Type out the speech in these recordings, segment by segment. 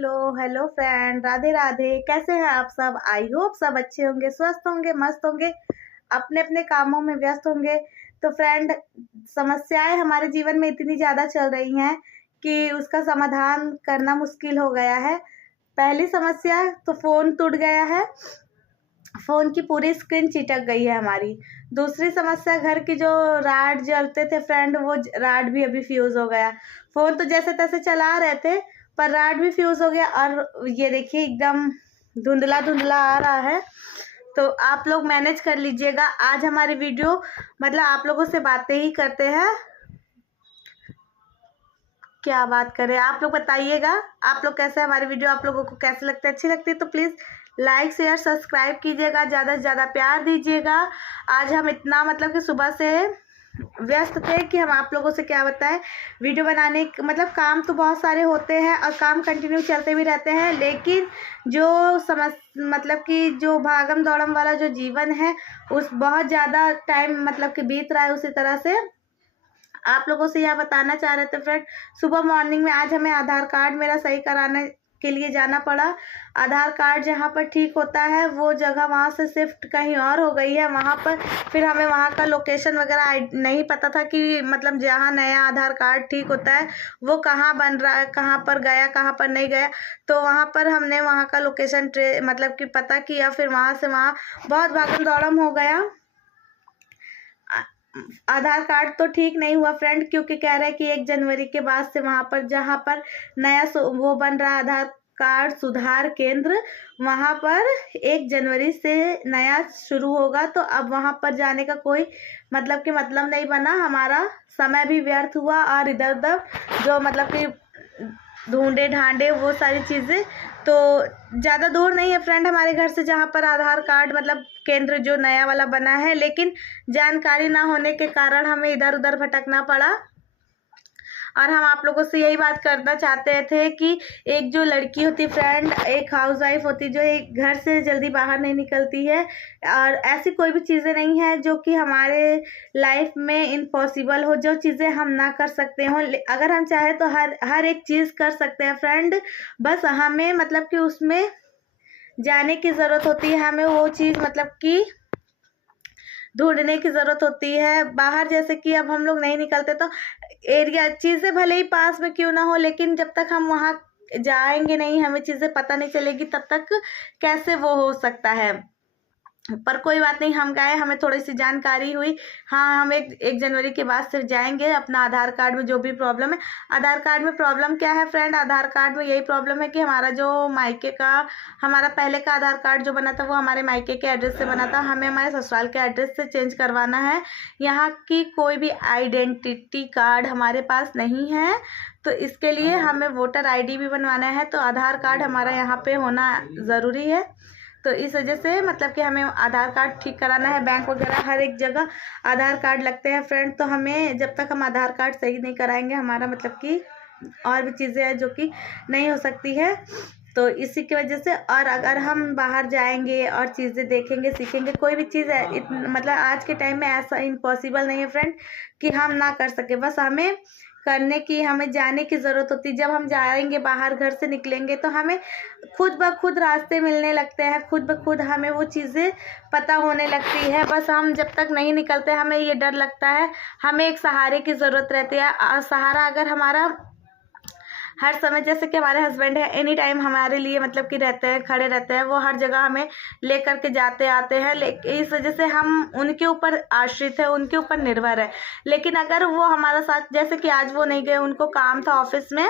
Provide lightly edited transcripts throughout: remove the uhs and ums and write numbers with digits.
Hello hello friend, Radhe Radhe. कैसे हैं आप सब? आई होप सब अच्छे होंगे, स्वस्थ होंगे, मस्त होंगे, अपने अपने कामों में व्यस्त होंगे। तो फ्रेंड, समस्याएं हमारे जीवन में इतनी ज़्यादा चल रही हैं कि उसका समाधान करना मुश्किल हो गया है। पहली समस्या तो फ़ोन टूट गया है, फ़ोन की पूरी स्क्रीन चिटक गई है हमारी। दूसरी समस्या, घर की जो राड जलते थे फ्रेंड, वो राड भी अभी फ्यूज़ हो गया। फ़ोन तो जैसे तैसे चला रहे थे, पर राड भी फ्यूज़ हो गया और ये देखिए एकदम धुंधला धुंधला आ रहा है। तो आप लोग मैनेज कर लीजिएगा। आज हमारी वीडियो मतलब आप लोगों से बातें ही करते हैं, क्या बात करें। आप लोग बताइएगा, आप लोग कैसे, हमारी वीडियो आप लोगों को कैसे लगती है? अच्छी लगती है तो प्लीज़ लाइक शेयर सब्सक्राइब कीजिएगा, ज़्यादा से ज़्यादा प्यार दीजिएगा। आज हम इतना मतलब कि सुबह से व्यस्त थे कि हम आप लोगों से क्या बताएं। वीडियो बनाने मतलब काम तो बहुत सारे होते हैं और काम कंटिन्यू चलते भी रहते हैं, लेकिन जो मतलब कि जो भागम दौड़म वाला जो जीवन है, उस बहुत ज़्यादा टाइम मतलब कि बीत रहा है। उसी तरह से आप लोगों से यह बताना चाह रहे थे फ्रेंड, सुबह मॉर्निंग में आज हमें आधार कार्ड मेरा सही कराने के लिए जाना पड़ा। आधार कार्ड जहाँ पर ठीक होता है वो जगह वहाँ से शिफ्ट कहीं और हो गई है। वहाँ पर फिर हमें वहाँ का लोकेशन वगैरह नहीं पता था कि मतलब जहाँ नया आधार कार्ड ठीक होता है वो कहाँ बन रहा है, कहाँ पर गया, कहाँ पर नहीं गया। तो वहाँ पर हमने वहाँ का लोकेशन मतलब कि पता किया, फिर वहाँ से वहाँ बहुत भागम दौड़म हो गया। आधार कार्ड तो ठीक नहीं हुआ फ्रेंड, क्योंकि कह रहे हैं कि 1 जनवरी के बाद से वहाँ पर जहाँ पर नया वो बन रहा है आधार कार्ड सुधार केंद्र, वहाँ पर 1 जनवरी से नया शुरू होगा। तो अब वहाँ पर जाने का कोई मतलब नहीं बना, हमारा समय भी व्यर्थ हुआ और इधर उधर जो मतलब कि ढूंढे ढांडे वो सारी चीज़ें। तो ज़्यादा दूर नहीं है फ्रेंड हमारे घर से जहाँ पर आधार कार्ड मतलब केंद्र जो नया वाला बना है, लेकिन जानकारी ना होने के कारण हमें इधर उधर भटकना पड़ा। और हम आप लोगों से यही बात करना चाहते थे कि एक जो लड़की होती फ्रेंड, एक हाउसवाइफ होती जो एक घर से जल्दी बाहर नहीं निकलती है, और ऐसी कोई भी चीज़ें नहीं है जो कि हमारे लाइफ में इम्पॉसिबल हो, जो चीज़ें हम ना कर सकते हों। अगर हम चाहें तो हर एक चीज़ कर सकते हैं फ्रेंड। बस हमें मतलब कि उसमें जाने की ज़रूरत होती है, हमें वो चीज़ मतलब कि ढूंढने की ज़रूरत होती है बाहर। जैसे कि अब हम लोग नहीं निकलते तो एरिया चीज़ें भले ही पास में क्यों ना हो, लेकिन जब तक हम वहाँ जाएंगे नहीं, हमें चीज़ें पता नहीं चलेगी, तब तक कैसे वो हो सकता है। पर कोई बात नहीं, हम गए, हमें थोड़ी सी जानकारी हुई। हाँ, हम 1 जनवरी के बाद सिर्फ जाएंगे। अपना आधार कार्ड में जो भी प्रॉब्लम है, आधार कार्ड में प्रॉब्लम क्या है फ्रेंड, आधार कार्ड में यही प्रॉब्लम है कि हमारा जो मायके का, हमारा पहले का आधार कार्ड जो बना था वो हमारे मायके के एड्रेस से बना था, हमें हमारे ससुराल के एड्रेस से चेंज करवाना है। यहाँ की कोई भी आइडेंटिटी कार्ड हमारे पास नहीं है, तो इसके लिए हमें वोटर ID भी बनवाना है। तो आधार कार्ड हमारा यहाँ पे होना ज़रूरी है। तो इस वजह से मतलब कि हमें आधार कार्ड ठीक कराना है। बैंक वगैरह हर एक जगह आधार कार्ड लगते हैं फ्रेंड। तो हमें जब तक हम आधार कार्ड सही नहीं कराएंगे, हमारा मतलब कि और भी चीज़ें हैं जो कि नहीं हो सकती है। तो इसी की वजह से, और अगर हम बाहर जाएंगे और चीज़ें देखेंगे सीखेंगे, कोई भी चीज़ है मतलब आज के टाइम में ऐसा इम्पॉसिबल नहीं है फ्रेंड कि हम ना कर सके। बस हमें करने की, हमें जाने की ज़रूरत होती है। जब हम जाएंगे बाहर, घर से निकलेंगे, तो हमें खुद ब खुद रास्ते मिलने लगते हैं, खुद ब खुद हमें वो चीज़ें पता होने लगती है। बस हम जब तक नहीं निकलते हमें ये डर लगता है, हमें एक सहारे की ज़रूरत रहती है। और सहारा अगर हमारा हर समय, जैसे कि हमारे हस्बैंड है, एनी टाइम हमारे लिए मतलब कि रहते हैं, खड़े रहते हैं, वो हर जगह हमें लेकर के जाते आते हैं, लेकिन इस वजह से हम उनके ऊपर आश्रित है, उनके ऊपर निर्भर है। लेकिन अगर वो हमारा साथ, जैसे कि आज वो नहीं गए, उनको काम था ऑफिस में,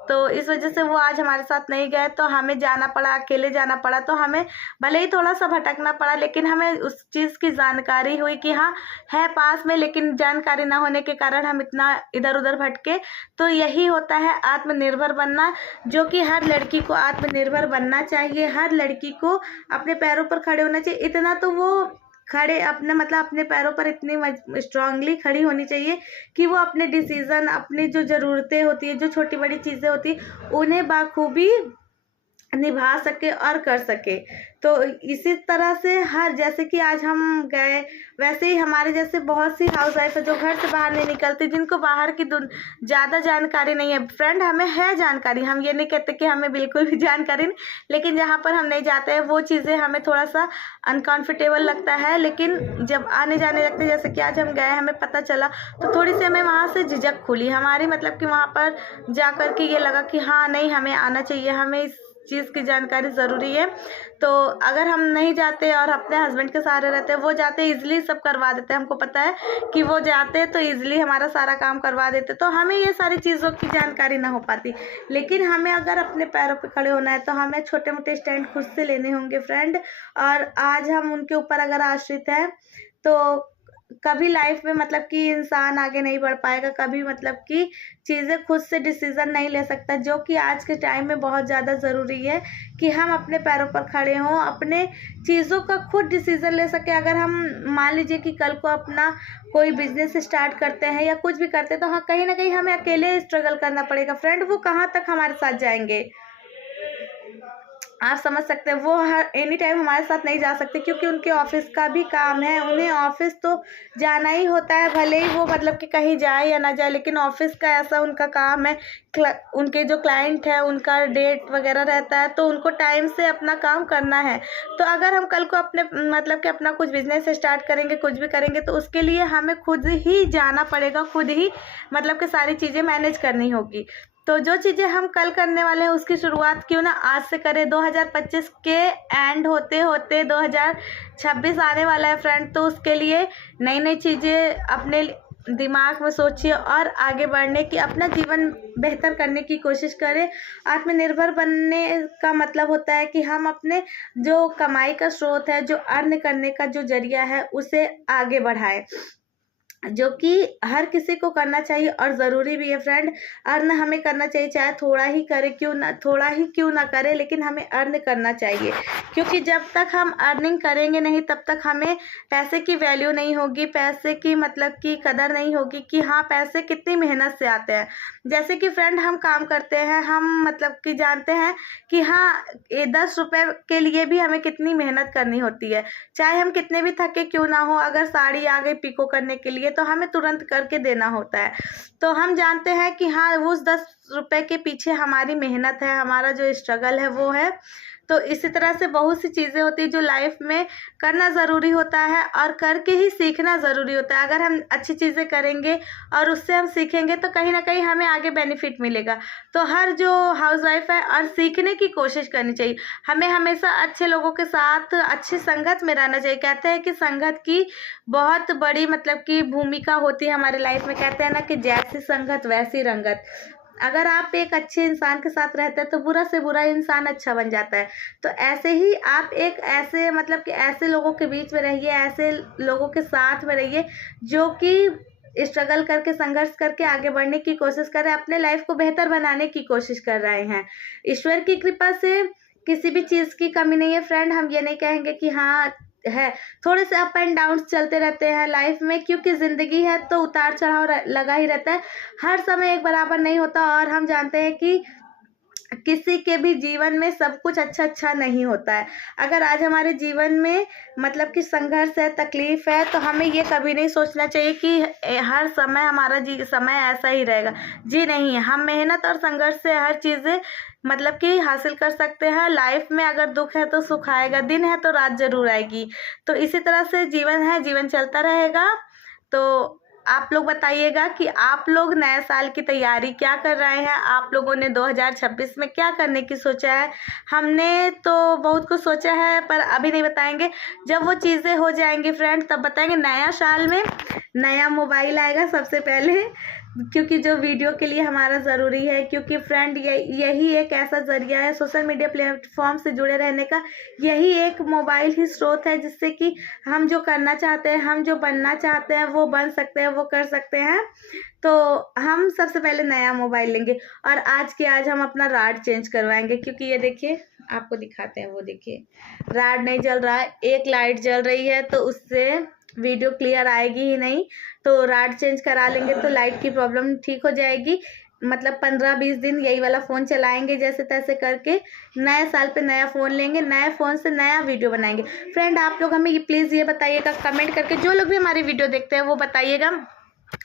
तो इस वजह से वो आज हमारे साथ नहीं गए, तो हमें जाना पड़ा, अकेले जाना पड़ा। तो हमें भले ही थोड़ा सा भटकना पड़ा, लेकिन हमें उस चीज़ की जानकारी हुई कि हाँ है पास में, लेकिन जानकारी ना होने के कारण हम इतना इधर उधर भटके। तो यही होता है आत्मनिर्भर बनना, जो कि हर लड़की को आत्मनिर्भर बनना चाहिए। हर लड़की को अपने पैरों पर खड़े होना चाहिए। इतना तो वो खड़े अपने मतलब अपने पैरों पर इतनी स्ट्रांगली खड़ी होनी चाहिए कि वो अपने डिसीज़न, अपनी जो ज़रूरतें होती है, जो छोटी बड़ी चीज़ें होती हैं, उन्हें बाखूबी निभा सके और कर सके। तो इसी तरह से हर जैसे कि आज हम गए, वैसे ही हमारे जैसे बहुत सी हाउस वाइफ है जो घर से बाहर नहीं निकलती, जिनको बाहर की ज़्यादा जानकारी नहीं है। फ्रेंड हमें है जानकारी, हम ये नहीं कहते कि हमें बिल्कुल भी जानकारी नहीं, लेकिन जहाँ पर हम नहीं जाते हैं वो चीज़ें हमें थोड़ा सा अनकंफर्टेबल लगता है। लेकिन जब आने जाने लगते, जैसे कि आज हम गए, हमें पता चला, तो थोड़ी सी हमें वहाँ से झिझक खुली हमारी, मतलब कि वहाँ पर जा कर के ये लगा कि हाँ नहीं, हमें आना चाहिए, हमें इस चीज़ की जानकारी ज़रूरी है। तो अगर हम नहीं जाते और अपने हस्बैंड के सहारे रहते, वो जाते इजीली सब करवा देते, हमको पता है कि वो जाते तो इजीली हमारा सारा काम करवा देते, तो हमें ये सारी चीज़ों की जानकारी ना हो पाती। लेकिन हमें अगर अपने पैरों पे खड़े होना है तो हमें छोटे मोटे स्टैंड खुद से लेने होंगे फ्रेंड। और आज हम उनके ऊपर अगर आश्रित हैं तो कभी लाइफ में मतलब कि इंसान आगे नहीं बढ़ पाएगा, कभी मतलब कि चीज़ें खुद से डिसीज़न नहीं ले सकता, जो कि आज के टाइम में बहुत ज़्यादा ज़रूरी है कि हम अपने पैरों पर खड़े हों, अपने चीज़ों का खुद डिसीज़न ले सकें। अगर हम मान लीजिए कि कल को अपना कोई बिजनेस स्टार्ट करते हैं या कुछ भी करते हैं, तो हाँ कहीं ना कहीं हमें अकेले स्ट्रगल करना पड़ेगा फ्रेंड। वो कहाँ तक हमारे साथ जाएंगे, आप समझ सकते हैं। वो हर एनी टाइम हमारे साथ नहीं जा सकते, क्योंकि उनके ऑफिस का भी काम है, उन्हें ऑफिस तो जाना ही होता है, भले ही वो मतलब कि कहीं जाए या ना जाए, लेकिन ऑफिस का ऐसा उनका काम है। उनके जो क्लाइंट है उनका डेट वगैरह रहता है, तो उनको टाइम से अपना काम करना है। तो अगर हम कल को अपने मतलब कि अपना कुछ बिजनेस स्टार्ट करेंगे, कुछ भी करेंगे, तो उसके लिए हमें खुद ही जाना पड़ेगा, खुद ही मतलब कि सारी चीज़ें मैनेज करनी होगी। तो जो चीज़ें हम कल करने वाले हैं उसकी शुरुआत क्यों ना आज से करें। 2025 के एंड होते होते 2026 आने वाला है फ्रेंड, तो उसके लिए नई नई चीज़ें अपने दिमाग में सोचिए और आगे बढ़ने की, अपना जीवन बेहतर करने की कोशिश करें। आत्मनिर्भर बनने का मतलब होता है कि हम अपने जो कमाई का स्रोत है, जो अर्न करने का जो जरिया है, उसे आगे बढ़ाएं, जो कि हर किसी को करना चाहिए और ज़रूरी भी है फ्रेंड। अर्न हमें करना चाहिए, चाहे थोड़ा ही करे क्यों ना, थोड़ा ही क्यों ना करे, लेकिन हमें अर्न करना चाहिए। क्योंकि जब तक हम अर्निंग करेंगे नहीं, तब तक हमें पैसे की वैल्यू नहीं होगी, पैसे की मतलब की कदर नहीं होगी कि हाँ पैसे कितनी मेहनत से आते हैं। जैसे कि फ्रेंड हम काम करते हैं, हम मतलब कि जानते हैं कि हाँ ये 10 रुपये के लिए भी हमें कितनी मेहनत करनी होती है। चाहे हम कितने भी थके क्यों ना हो, अगर साड़ी आ गई पिको करने के लिए तो हमें तुरंत करके देना होता है। तो हम जानते हैं कि हाँ उस 10 रुपये के पीछे हमारी मेहनत है, हमारा जो स्ट्रगल है वो है। तो इसी तरह से बहुत सी चीज़ें होती है जो लाइफ में करना ज़रूरी होता है और करके ही सीखना ज़रूरी होता है। अगर हम अच्छी चीज़ें करेंगे और उससे हम सीखेंगे तो कहीं ना कहीं हमें आगे बेनिफिट मिलेगा। तो हर जो हाउसवाइफ है और सीखने की कोशिश करनी चाहिए, हमें हमेशा अच्छे लोगों के साथ अच्छी संगत में रहना चाहिए। कहते हैं कि संगत की बहुत बड़ी मतलब कि भूमिका होती है हमारे लाइफ में। कहते हैं ना कि जैसी संगत वैसी रंगत। अगर आप एक अच्छे इंसान के साथ रहते हैं तो बुरा से बुरा इंसान अच्छा बन जाता है। तो ऐसे ही आप एक ऐसे मतलब कि ऐसे लोगों के बीच में रहिए, ऐसे लोगों के साथ में रहिए जो कि स्ट्रगल करके, संघर्ष करके आगे बढ़ने की कोशिश कर रहे हैं, अपने लाइफ को बेहतर बनाने की कोशिश कर रहे हैं। ईश्वर की कृपा से किसी भी चीज़ की कमी नहीं है फ्रेंड। हम ये नहीं कहेंगे कि हाँ है, थोड़े से अप एंड डाउन चलते रहते हैं लाइफ में, क्योंकि ज़िंदगी है तो उतार चढ़ाव लगा ही रहता है, हर समय एक बराबर नहीं होता। और हम जानते हैं कि किसी के भी जीवन में सब कुछ अच्छा नहीं होता है। अगर आज हमारे जीवन में मतलब कि संघर्ष है, तकलीफ है, तो हमें ये कभी नहीं सोचना चाहिए कि हर समय हमारा समय ऐसा ही रहेगा। जी नहीं, हम मेहनत और संघर्ष से हर चीज़ें मतलब कि हासिल कर सकते हैं। लाइफ में अगर दुख है तो सुख आएगा, दिन है तो रात जरूर आएगी। तो इसी तरह से जीवन है, जीवन चलता रहेगा। तो आप लोग बताइएगा कि आप लोग नए साल की तैयारी क्या कर रहे हैं, आप लोगों ने 2026 में क्या करने की सोचा है। हमने तो बहुत कुछ सोचा है पर अभी नहीं बताएंगे, जब वो चीज़ें हो जाएंगी फ्रेंड तब बताएंगे। नया साल में नया मोबाइल आएगा सबसे पहले, क्योंकि जो वीडियो के लिए हमारा ज़रूरी है, क्योंकि फ्रेंड यही एक ऐसा ज़रिया है सोशल मीडिया प्लेटफॉर्म से जुड़े रहने का। यही एक मोबाइल ही स्रोत है जिससे कि हम जो करना चाहते हैं, हम जो बनना चाहते हैं वो बन सकते हैं, वो कर सकते हैं। तो हम सबसे पहले नया मोबाइल लेंगे और आज के आज हम अपना राड चेंज करवाएंगे, क्योंकि ये देखिए आपको दिखाते हैं, वो देखिए राड नहीं जल रहा है, एक लाइट जल रही है, तो उससे वीडियो क्लियर आएगी ही नहीं। तो राड चेंज करा लेंगे तो लाइट की प्रॉब्लम ठीक हो जाएगी। मतलब 15-20 दिन यही वाला फ़ोन चलाएंगे, जैसे तैसे करके नए साल पे नया फ़ोन लेंगे, नए फ़ोन से नया वीडियो बनाएंगे। फ्रेंड आप लोग हमें प्लीज़ ये बताइएगा कमेंट करके, जो लोग भी हमारी वीडियो देखते हैं वो बताइएगा,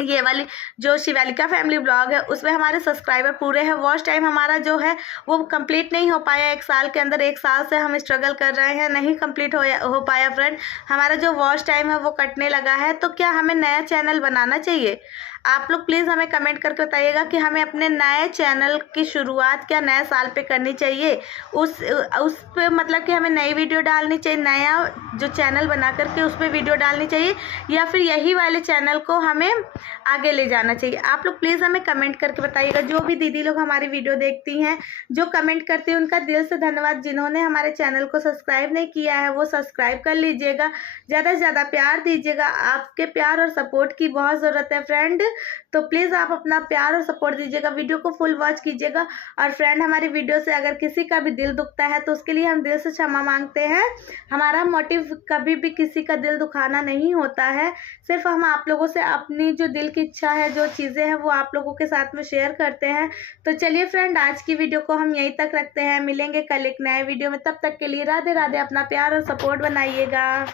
ये वाली जो शिवालिका फैमिली ब्लॉग है उसमें हमारे सब्सक्राइबर पूरे हैं। वॉच टाइम हमारा जो है वो कंप्लीट नहीं हो पाया 1 साल के अंदर, 1 साल से हम स्ट्रगल कर रहे हैं, नहीं कंप्लीट हो पाया फ्रेंड। हमारा जो वॉच टाइम है वो कटने लगा है, तो क्या हमें नया चैनल बनाना चाहिए? आप लोग प्लीज़ हमें कमेंट करके बताइएगा कि हमें अपने नए चैनल की शुरुआत क्या नए साल पे करनी चाहिए, उस पे मतलब कि हमें नई वीडियो डालनी चाहिए, नया जो चैनल बना करके उस पर वीडियो डालनी चाहिए, या फिर यही वाले चैनल को हमें आगे ले जाना चाहिए? आप लोग प्लीज़ हमें कमेंट करके बताइएगा। जो भी दीदी लोग हमारी वीडियो देखती हैं, जो कमेंट करती हैं, उनका दिल से धन्यवाद। जिन्होंने हमारे चैनल को सब्सक्राइब नहीं किया है वो सब्सक्राइब कर लीजिएगा, ज़्यादा से ज़्यादा प्यार दीजिएगा। आपके प्यार और सपोर्ट की बहुत ज़रूरत है फ्रेंड, तो प्लीज़ आप अपना प्यार और सपोर्ट दीजिएगा, वीडियो को फुल वॉच कीजिएगा। और फ्रेंड हमारी वीडियो से अगर किसी का भी दिल दुखता है तो उसके लिए हम दिल से क्षमा मांगते हैं। हमारा मोटिव कभी भी किसी का दिल दुखाना नहीं होता है, सिर्फ हम आप लोगों से अपनी जो दिल की इच्छा है, जो चीज़ें हैं वो आप लोगों के साथ में शेयर करते हैं। तो चलिए फ्रेंड आज की वीडियो को हम यहीं तक रखते हैं, मिलेंगे कल एक नए वीडियो में, तब तक के लिए राधे राधे, अपना प्यार और सपोर्ट बनाइएगा।